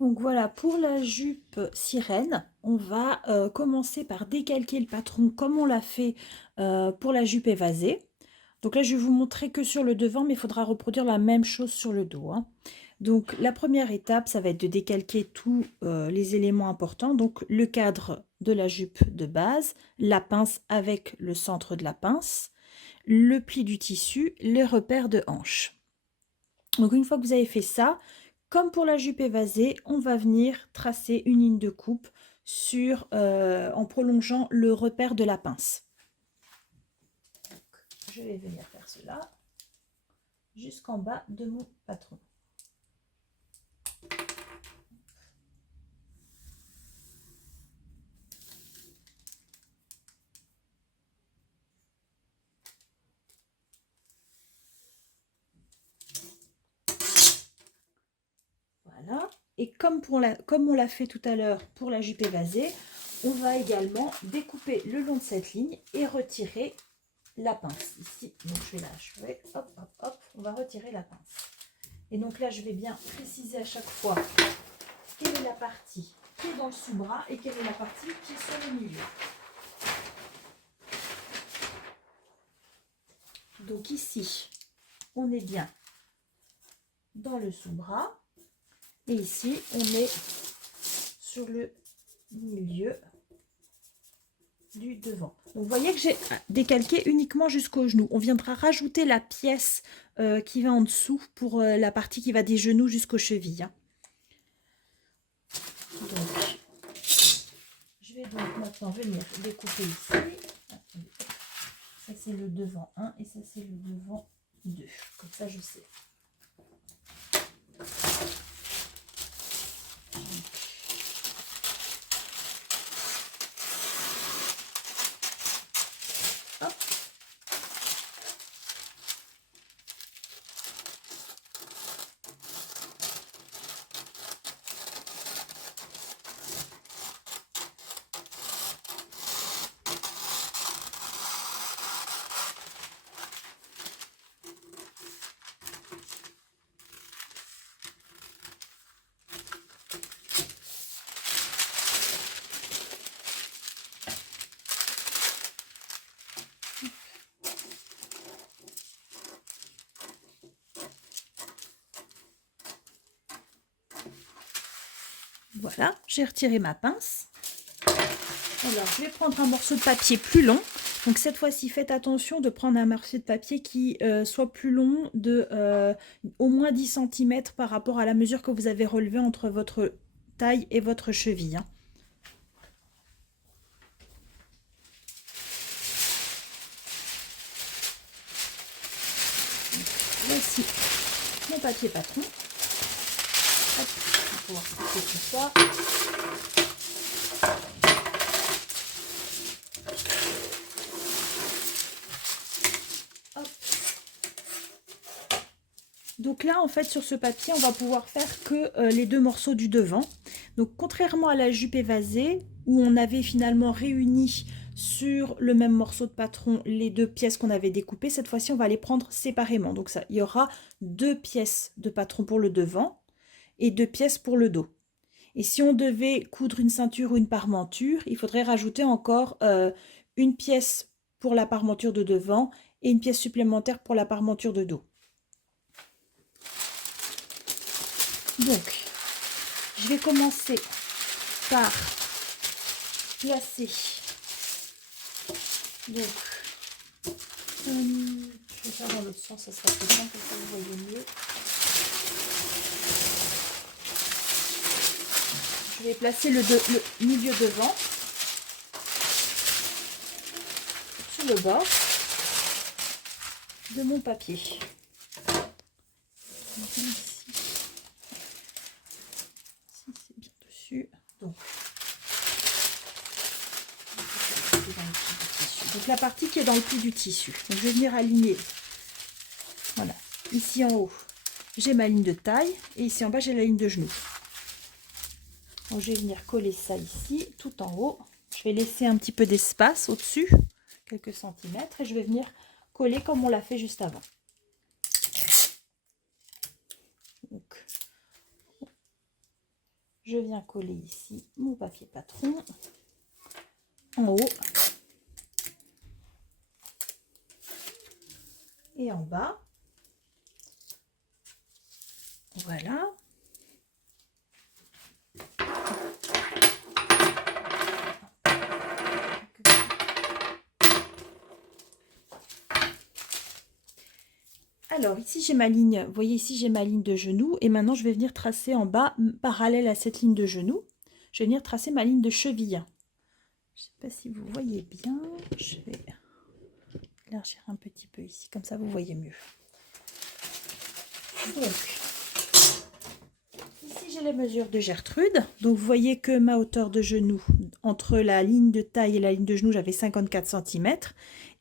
Donc voilà, pour la jupe sirène, on va commencer par décalquer le patron comme on l'a fait pour la jupe évasée. Donc là, je vais vous montrer que sur le devant, mais il faudra reproduire la même chose sur le dos, hein. Donc la première étape, ça va être de décalquer tous les éléments importants. Donc le cadre de la jupe de base, la pince avec le centre de la pince, le pli du tissu, les repères de hanche. Donc une fois que vous avez fait ça, comme pour la jupe évasée, on va venir tracer une ligne de coupe en prolongeant le repère de la pince. Donc, je vais venir faire cela jusqu'en bas de mon patron. Voilà. Et comme on l'a fait tout à l'heure pour la jupe évasée, on va également découper le long de cette ligne et retirer la pince. Ici, donc je vais l'achever. Hop, hop, hop. On va retirer la pince. Et donc là, je vais bien préciser à chaque fois quelle est la partie qui est dans le sous-bras et quelle est la partie qui est sur le milieu. Donc ici, on est bien dans le sous-bras. Et ici, on est sur le milieu du devant. Donc vous voyez que j'ai décalqué uniquement jusqu'au genou. On viendra rajouter la pièce qui va en dessous pour la partie qui va des genoux jusqu'aux chevilles, hein. Donc, je vais donc maintenant venir découper ici. Attendez. Ça c'est le devant 1 et ça c'est le devant 2. Comme ça je sais. Hop. Voilà, j'ai retiré ma pince. Alors, je vais prendre un morceau de papier plus long. Donc cette fois-ci, faites attention de prendre un morceau de papier qui soit plus long de au moins 10 cm par rapport à la mesure que vous avez relevée entre votre taille et votre cheville, hein. Voici mon papier patron. Hop, on va pouvoir couper tout ça. Hop. Donc là, en fait, sur ce papier, on va pouvoir faire que les deux morceaux du devant. Donc, contrairement à la jupe évasée, où on avait finalement réuni sur le même morceau de patron les deux pièces qu'on avait découpées, cette fois-ci, on va les prendre séparément. Donc, ça, il y aura deux pièces de patron pour le devant et deux pièces pour le dos. Et si on devait coudre une ceinture ou une parmenture, il faudrait rajouter encore une pièce pour la parmenture de devant et une pièce supplémentaire pour la parmenture de dos. Donc, je vais commencer par placer. Donc, je vais faire dans l'autre sens, ça sera plus simple, comme ça vous voyez mieux. Je vais placer le milieu devant sur le bord de mon papier. Donc, ici, c'est bien dessus. Donc la partie qui est dans le pli du tissu. Donc je vais venir aligner. Voilà. Ici en haut, j'ai ma ligne de taille et ici en bas, j'ai la ligne de genou. Donc je vais venir coller ça ici, tout en haut. Je vais laisser un petit peu d'espace au-dessus, quelques centimètres, et je vais venir coller comme on l'a fait juste avant. Donc, je viens coller ici mon papier patron en haut et en bas. Voilà. Alors ici j'ai ma ligne, vous voyez ici j'ai ma ligne de genou et maintenant je vais venir tracer en bas, parallèle à cette ligne de genou, je vais venir tracer ma ligne de cheville. Je ne sais pas si vous voyez bien, je vais élargir un petit peu ici, comme ça vous voyez mieux. Donc, ici j'ai les mesures de Gertrude, donc vous voyez que ma hauteur de genou, entre la ligne de taille et la ligne de genou, j'avais 54 cm,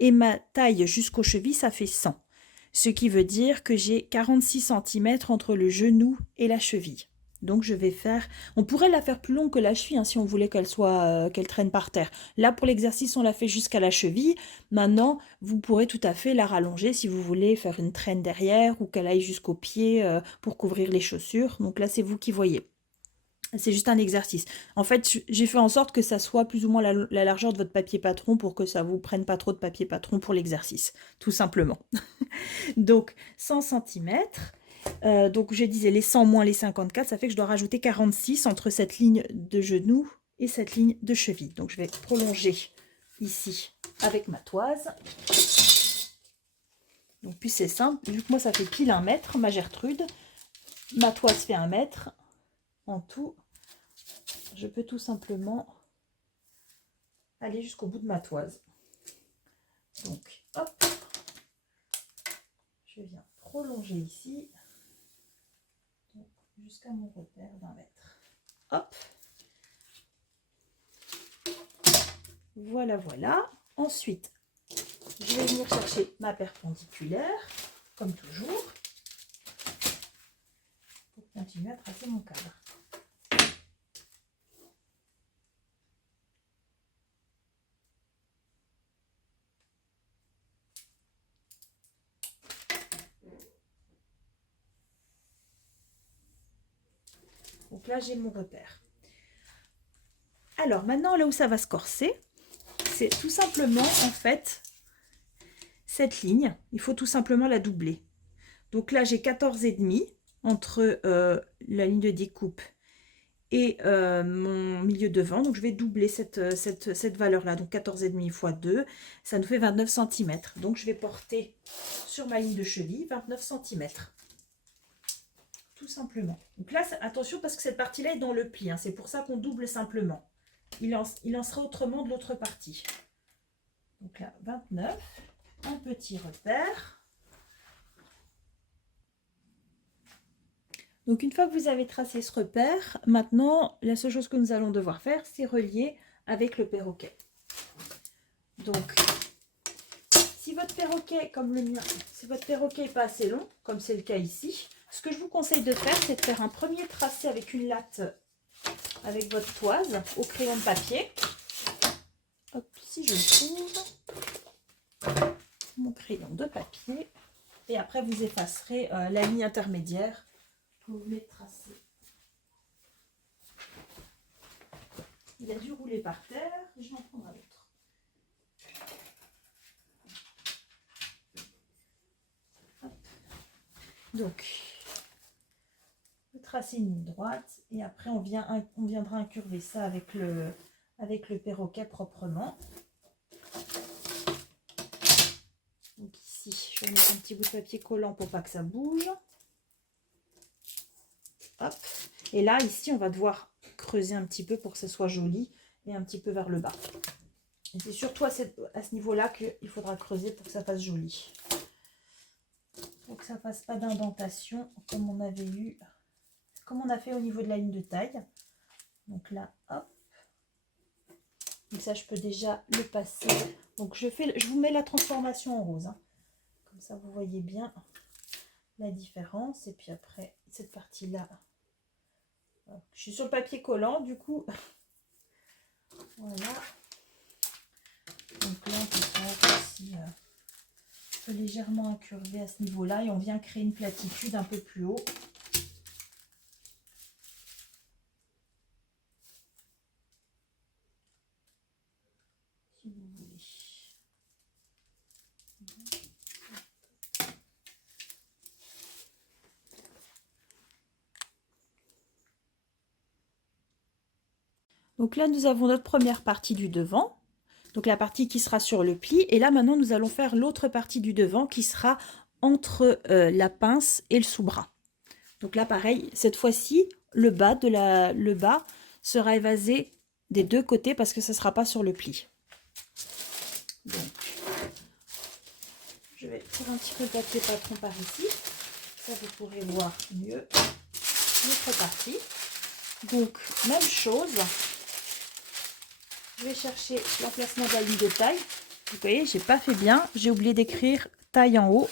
et ma taille jusqu'aux chevilles, ça fait 100. Ce qui veut dire que j'ai 46 cm entre le genou et la cheville. Donc je vais faire, on pourrait la faire plus longue que la cheville hein, si on voulait qu'elle soit, qu'elle traîne par terre. Là pour l'exercice on la fait jusqu'à la cheville. Maintenant vous pourrez tout à fait la rallonger si vous voulez faire une traîne derrière ou qu'elle aille jusqu'au pied pour couvrir les chaussures. Donc là c'est vous qui voyez. C'est juste un exercice. En fait, j'ai fait en sorte que ça soit plus ou moins la largeur de votre papier patron pour que ça vous prenne pas trop de papier patron pour l'exercice, tout simplement. Donc, 100 cm. Donc, je disais les 100 moins les 54, ça fait que je dois rajouter 46 entre cette ligne de genou et cette ligne de cheville. Donc, je vais prolonger ici avec ma toise. Donc, puis c'est simple, vu que moi, ça fait pile 1 mètre, ma Gertrude. Ma toise fait 1 mètre en tout. Je peux tout simplement aller jusqu'au bout de ma toise. Donc, hop, je viens prolonger ici jusqu'à mon repère d'1 mètre. Hop, voilà, voilà. Ensuite, je vais venir chercher ma perpendiculaire, comme toujours, pour continuer à tracer mon cadre. Donc là, j'ai mon repère. Alors, maintenant, là où ça va se corser, c'est tout simplement, en fait, cette ligne. Il faut tout simplement la doubler. Donc là, j'ai 14,5 entre la ligne de découpe et mon milieu devant. Donc, je vais doubler cette valeur-là. Donc, 14,5 x 2, ça nous fait 29 cm. Donc, je vais porter sur ma ligne de cheville 29 cm. Tout simplement. Donc là, attention parce que cette partie-là est dans le pli. Hein. C'est pour ça qu'on double simplement. Il en sera autrement de l'autre partie. Donc là, 29. Un petit repère. Donc une fois que vous avez tracé ce repère, maintenant, la seule chose que nous allons devoir faire, c'est relier avec le perroquet. Donc, si votre perroquet, comme le mien, si votre perroquet n'est pas assez long, comme c'est le cas ici, ce que je vous conseille de faire, c'est de faire un premier tracé avec une latte, avec votre toise, au crayon de papier. Hop, si je le trouve, mon crayon de papier. Et après, vous effacerez la ligne intermédiaire que vous voulez tracer. Il a dû rouler par terre, je vais en prendre un autre. Hop. Donc, vous tracez une ligne droite et après on viendra incurver ça avec le perroquet proprement. Donc ici, je vais mettre un petit bout de papier collant pour pas que ça bouge. Hop. Et là, ici, on va devoir creuser un petit peu pour que ce soit joli et un petit peu vers le bas. Et c'est surtout à ce niveau-là qu'il faudra creuser pour que ça fasse joli. Pour que ça ne fasse pas d'indentation comme on avait eu, comme on a fait au niveau de la ligne de taille. Donc là, hop. Et ça, je peux déjà le passer. Donc je vous mets la transformation en rose. Hein. Comme ça, vous voyez bien la différence. Et puis après, cette partie-là, je suis sur le papier collant, du coup. Voilà. Donc là, on peut faire aussi légèrement incurver à ce niveau-là. Et on vient créer une platitude un peu plus haut. Donc là, nous avons notre première partie du devant. Donc la partie qui sera sur le pli. Et là, maintenant, nous allons faire l'autre partie du devant qui sera entre la pince et le sous-bras. Donc là, pareil, cette fois-ci, le bas sera évasé des deux côtés parce que ça ne sera pas sur le pli. Donc, je vais faire un petit peu de papier patron par ici. Ça, vous pourrez voir mieux l'autre partie. Donc, même chose. Je vais chercher l'emplacement de la ligne de taille. Vous voyez, j'ai pas fait bien. J'ai oublié d'écrire taille en haut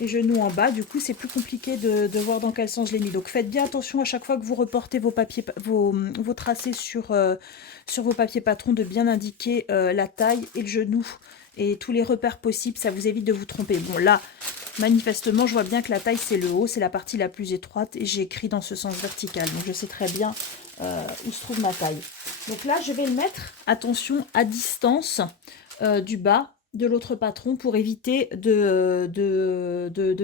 et genou en bas. Du coup, c'est plus compliqué de voir dans quel sens je l'ai mis. Donc, faites bien attention à chaque fois que vous reportez vos papiers, vos tracés sur vos papiers patrons, de bien indiquer la taille et le genou et tous les repères possibles. Ça vous évite de vous tromper. Bon, là, manifestement, je vois bien que la taille, c'est le haut. C'est la partie la plus étroite et j'ai écrit dans ce sens vertical. Donc, je sais très bien où se trouve ma taille. Donc là, je vais le mettre, attention, à distance du bas de l'autre patron pour éviter de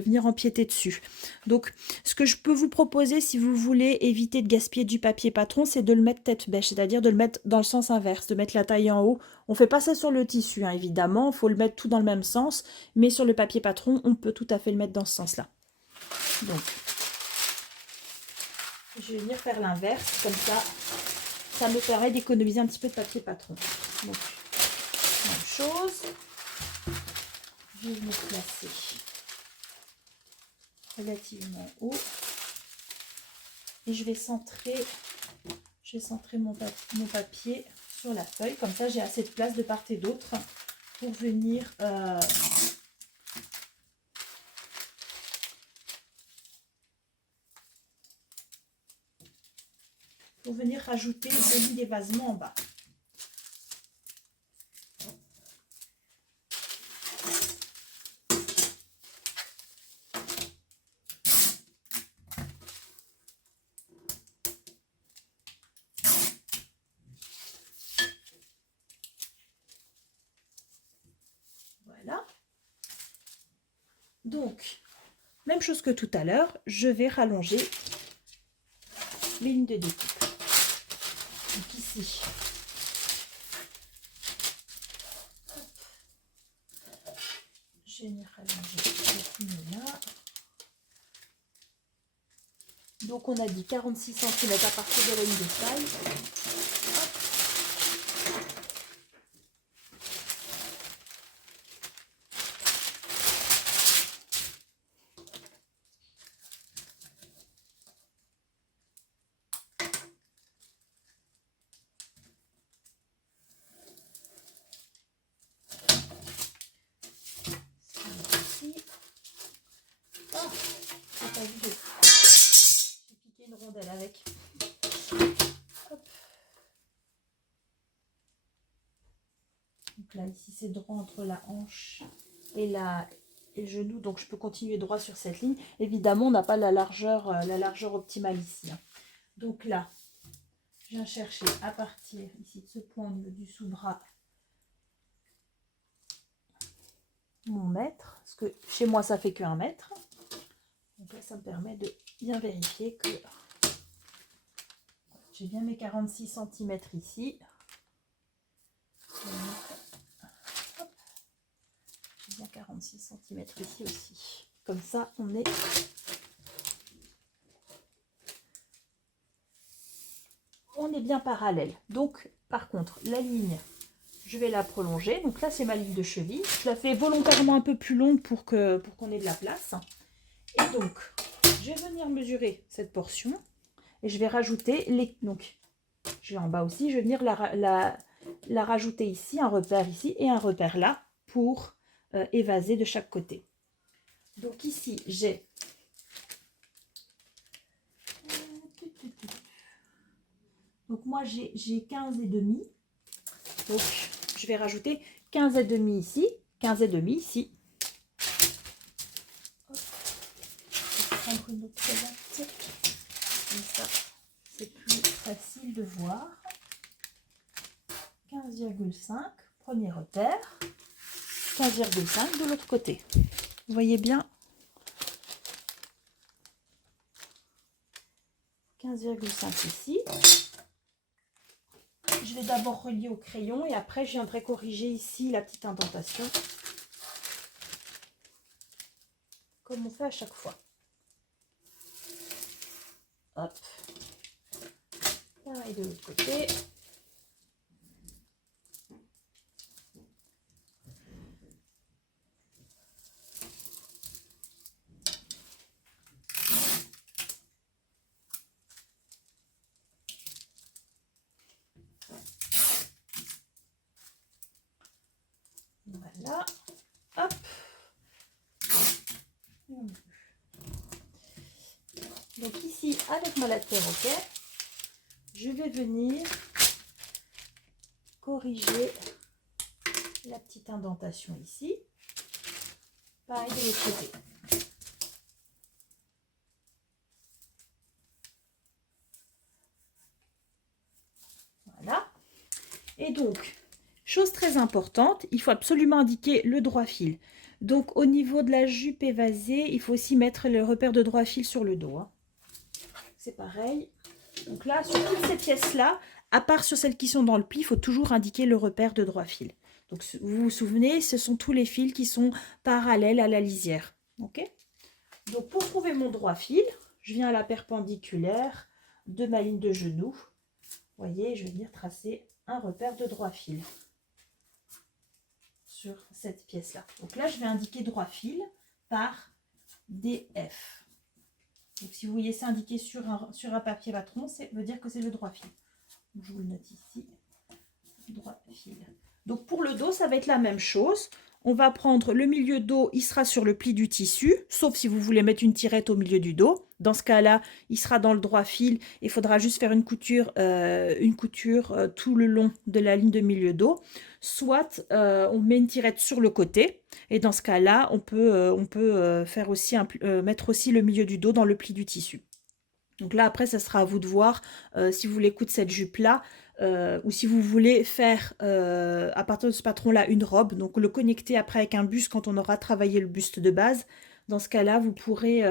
venir empiéter dessus. Donc, ce que je peux vous proposer, si vous voulez éviter de gaspiller du papier patron, c'est de le mettre tête bêche, c'est-à-dire de le mettre dans le sens inverse, de mettre la taille en haut. On ne fait pas ça sur le tissu, hein, évidemment, il faut le mettre tout dans le même sens, mais sur le papier patron, on peut tout à fait le mettre dans ce sens-là. Donc, je vais venir faire l'inverse, comme ça me permet d'économiser un petit peu de papier patron. Donc, même chose. Je vais me placer relativement haut. Et je vais centrer mon papier sur la feuille. Comme ça, j'ai assez de place de part et d'autre pour venir... rajouter le lit d'évasement en bas. Voilà. Donc, même chose que tout à l'heure, je vais rallonger les lignes de découpe. Donc ici, je vais venir rallonger cette ligne-là. Donc on a dit 46 cm à partir de la ligne de taille. Hop. J'ai piqué une rondelle avec. Hop. Donc là, ici, c'est droit entre la hanche et le genou. Donc, je peux continuer droit sur cette ligne. Évidemment, on n'a pas la largeur optimale ici. Donc là, je viens chercher à partir ici de ce point au niveau du sous-bras mon mètre. Parce que chez moi, ça fait qu'un mètre. Donc là, ça me permet de bien vérifier que j'ai bien mes 46 cm ici. J'ai bien 46 cm ici aussi. Comme ça, on est bien parallèle. Donc, par contre, la ligne, je vais la prolonger. Donc là, c'est ma ligne de cheville. Je la fais volontairement un peu plus longue pour qu'on ait de la place. Et donc, je vais venir mesurer cette portion et je vais rajouter les... Donc, je vais en bas aussi. Je vais venir la rajouter ici, un repère ici et un repère là pour évaser de chaque côté. Donc ici, j'ai... Donc moi, j'ai 15,5. Donc, je vais rajouter 15,5 ici, 15,5 ici. Hop. Je vais prendre une autre date. Comme ça, c'est plus facile de voir. 15,5, premier repère. 15,5 de l'autre côté. Vous voyez bien 15,5 ici. je vais d'abord relier au crayon et après je viendrai corriger ici la petite indentation. Comme on fait à chaque fois. Hop. Pareil de l'autre côté. Voilà. Hop. Donc ici, avec ma latte perroquet, je vais venir corriger la petite indentation ici. Pareil de l'autre côté. Voilà. Et donc, chose très importante, il faut absolument indiquer le droit fil. Donc au niveau de la jupe évasée, il faut aussi mettre le repère de droit fil sur le dos. Hein. C'est pareil. Donc là, sur toutes ces pièces-là, à part sur celles qui sont dans le pli, il faut toujours indiquer le repère de droit fil. Donc vous vous souvenez, ce sont tous les fils qui sont parallèles à la lisière. Ok. Donc pour trouver mon droit fil, je viens à la perpendiculaire de ma ligne de genou. Vous voyez, je vais venir tracer un repère de droit fil sur cette pièce-là. Donc là, je vais indiquer droit fil par DF. Donc si vous voyez ça indiqué sur un papier patron, ça veut dire que c'est le droit fil. Donc, je vous le note ici, droit fil. Donc pour le dos, ça va être la même chose. On va prendre le milieu dos, il sera sur le pli du tissu, sauf si vous voulez mettre une tirette au milieu du dos. Dans ce cas-là, il sera dans le droit fil. Il faudra juste faire une couture tout le long de la ligne de milieu dos. Soit on met une tirette sur le côté. Et dans ce cas-là, on peut faire aussi mettre aussi le milieu du dos dans le pli du tissu. Donc là, après, ça sera à vous de voir si vous voulez coudre cette jupe-là. Ou si vous voulez faire à partir de ce patron-là une robe, donc le connecter après avec un buste quand on aura travaillé le buste de base. Dans ce cas-là, vous pourrez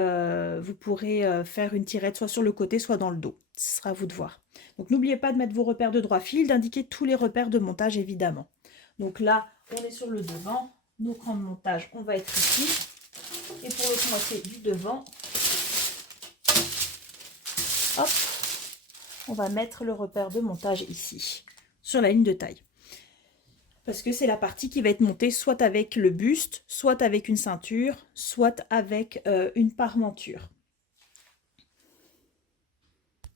faire une tirette soit sur le côté, soit dans le dos. Ce sera à vous de voir. Donc n'oubliez pas de mettre vos repères de droit fil, d'indiquer tous les repères de montage évidemment. Donc là, on est sur le devant. Nos crans de montage, on va être ici. Et pour l'autre moitié du devant, hop, on va mettre le repère de montage ici, sur la ligne de taille. Parce que c'est la partie qui va être montée soit avec le buste, soit avec une ceinture, soit avec une parmenture.